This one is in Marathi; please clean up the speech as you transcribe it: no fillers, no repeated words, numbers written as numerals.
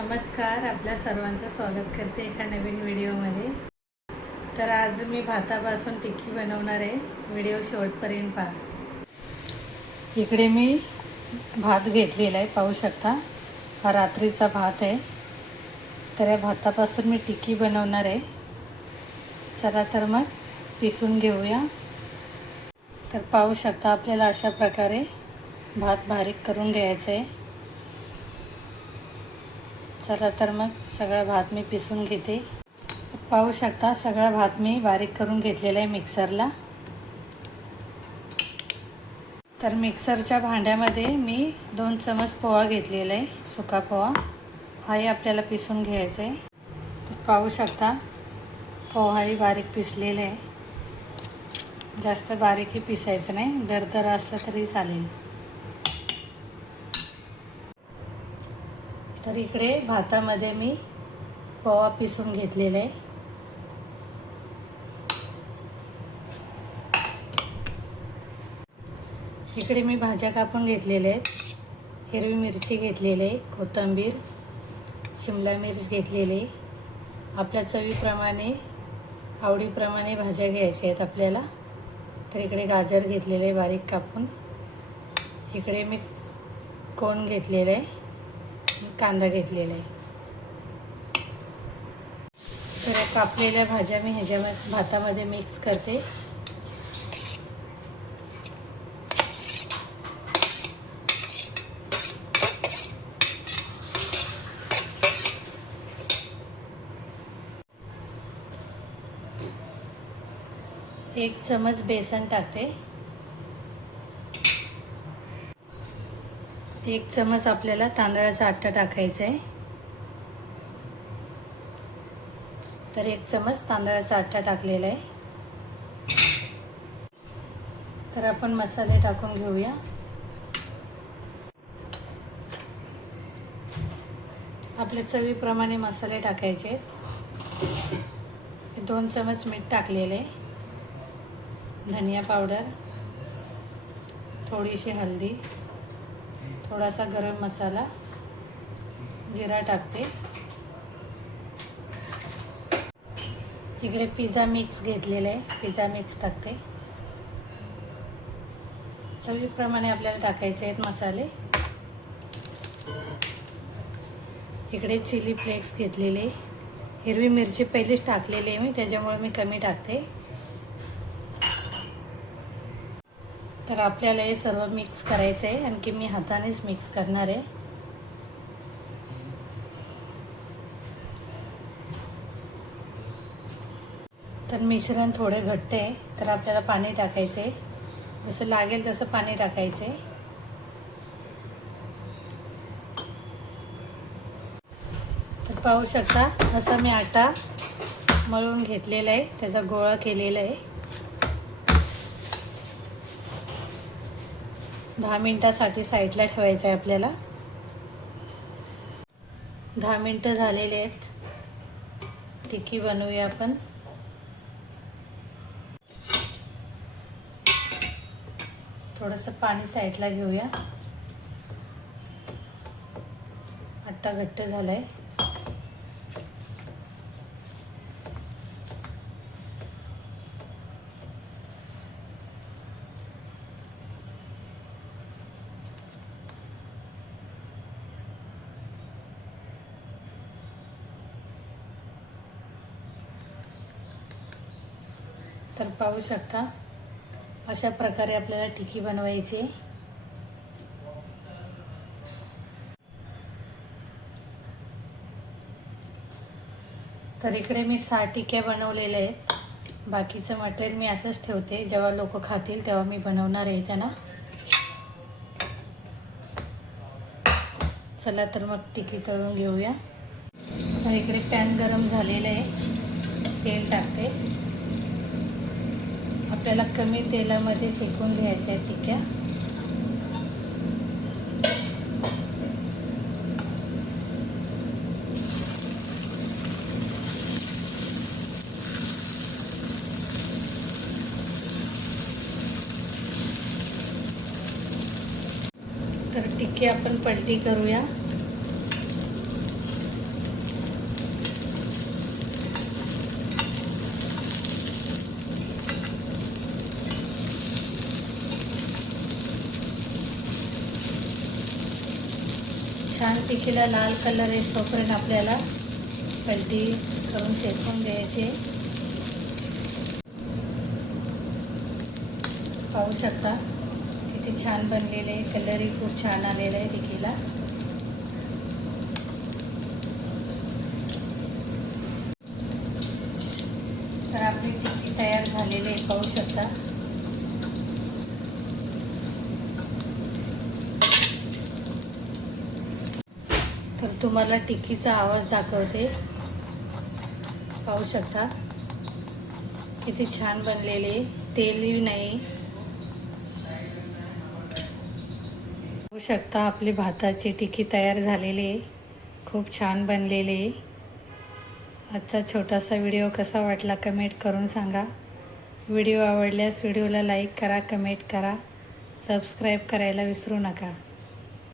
नमस्कार, आपल्या सर्वांचं स्वागत करते एका नवीन व्हिडिओमध्ये. तर आज मी भातापासून टिक्की बनवणार आहे. व्हिडिओ शेवटपर्यंत पहा. इकडे मी भात घेतलेला आहे, पाहू शकता. हा रात्रीचा भात आहे. तर या भातापासून मी टिक्की बनवणार आहे. चला तर मग पिसून घेऊया. तर पाहू शकता आपल्याला अशा प्रकारे भात बारीक करून घ्यायचं आहे. चला तर मग सगळा भात मी पिसून घेते. पाहू शकता सगळा भात मी बारीक करून घेतलेला आहे मिक्सरला. तर मिक्सरच्या भांड्यामध्ये मी 2 चमच पोहा घेतलेला आहे, सुका पोहा. हाही आपल्याला पिसून घ्यायचा आहे. तर पाहू शकता पोहाही बारीक पिसलेला आहे. जास्त बारीकही पिसायचं नाही, दरदर असलं तरी चालेल. तर इकडे भातामध्ये मी पोहा पिसून घेतलेला आहे. इकडे मी भाज्या कापून घेतलेल्या आहेत. हिरवी मिरची घेतलेली आहे, कोथिंबीर, शिमला मिर्च घेतलेली आहे. आपल्या चवीप्रमाणे आवडीप्रमाणे भाज्या घ्यायच्या आहेत आपल्याला. तर इकडे गाजर घेतलेलं आहे बारीक कापून. इकडे मी कोण घेतलेलं आहे, कांदा घेतलेला आहे. तर कापलेल्या भाज्या मी ह्याच्यामध्ये भातामध्ये मिक्स करते. एक चमच बेसन टाकते. 1 चमच आपल्याला तांदळाचा आटा टाकायचा आहे. तर 1 चमच तांदळाचा आटा टाकलेला आहे. तर आपण मसाले टाकून घेऊया. आपल्या चवीप्रमाणे मसाले टाकायचे आहेत. 2 चमच मीठ टाकलेले आहे, धनिया पावडर, थोडीशी हळदी, थोडासा गरम मसाला, जिरा टाकते. इकडे पिझ्झा मिक्स घेतलेला आहे, पिझ्झा मिक्स टाकते. चवीप्रमाणे आपल्याला टाकायचे आहेत मसाले. इकडे चिली फ्लेक्स घेतलेले. हिरवी मिरची पहिलीच टाकलेली आहे मी, त्याच्यामुळे मी कमी टाकते. तर आपल्याला हे सर्व मिक्स करायचं आहे. आणखी मी हातानेच मिक्स करणार आहे. तर मिश्रण थोडे घट्ट आहे, तर आपल्याला पाणी टाकायचं आहे. जसं लागेल तसं पाणी टाकायचं आहे. तर पाहू शकता असा मी आटा मळून घेतलेला आहे, त्याचा गोळा केलेला आहे. 10 मिनिटासाठी साईडला ठेवायचं आहे आपल्याला. 10 मिनिटं झालेले आहेत. टिक्की बनवूया आपण. थोडंसं पाणी साईडला घेऊया. आटा घट्ट झाला आहे. तर पाहू शकता अशा प्रकारे आपल्याला टिक्की बनवायची. तर इकडे मी 6 टिक्क्या बनवलेल्या आहेत. बाकीचं मटेरियल मी असंच ठेवते, जेव्हा लोक खातील तेव्हा मी बनवणार आहे त्यांना. चला तर मग टिक्की तळून घेऊया. तर इकडे पॅन गरम झालेलं आहे, तेल टाकते. आपल्याला कमी तेलामध्ये शेकून घ्यायच्या आहेत टिक्क्या. तर टिक्की आपण पलटी करूया. टिक्कीला लाल कलर येतोपर्यंत आपल्याला पलटी करून शेकून द्यायचे. पाहू शकता किती छान बनलेले आहे. कलरही खूप छान आलेला आहे टिक्कीला. तर आपली टिक्की तयार झालेली आहे, पाहू शकता. तर तुम्हाला टिक्कीचा आवाज दाखवते. पाहू शकता किती छान बनलेले, तेलही नाही. पाहू शकता आपली भाताची टिक्की तयार झालेली आहे. खूप छान बनलेली आहे. आजचा छोटासा व्हिडिओ कसा वाटला कमेंट करून सांगा. व्हिडिओ आवडल्यास व्हिडिओला लाईक करा, कमेंट करा, सबस्क्राईब करायला विसरू नका.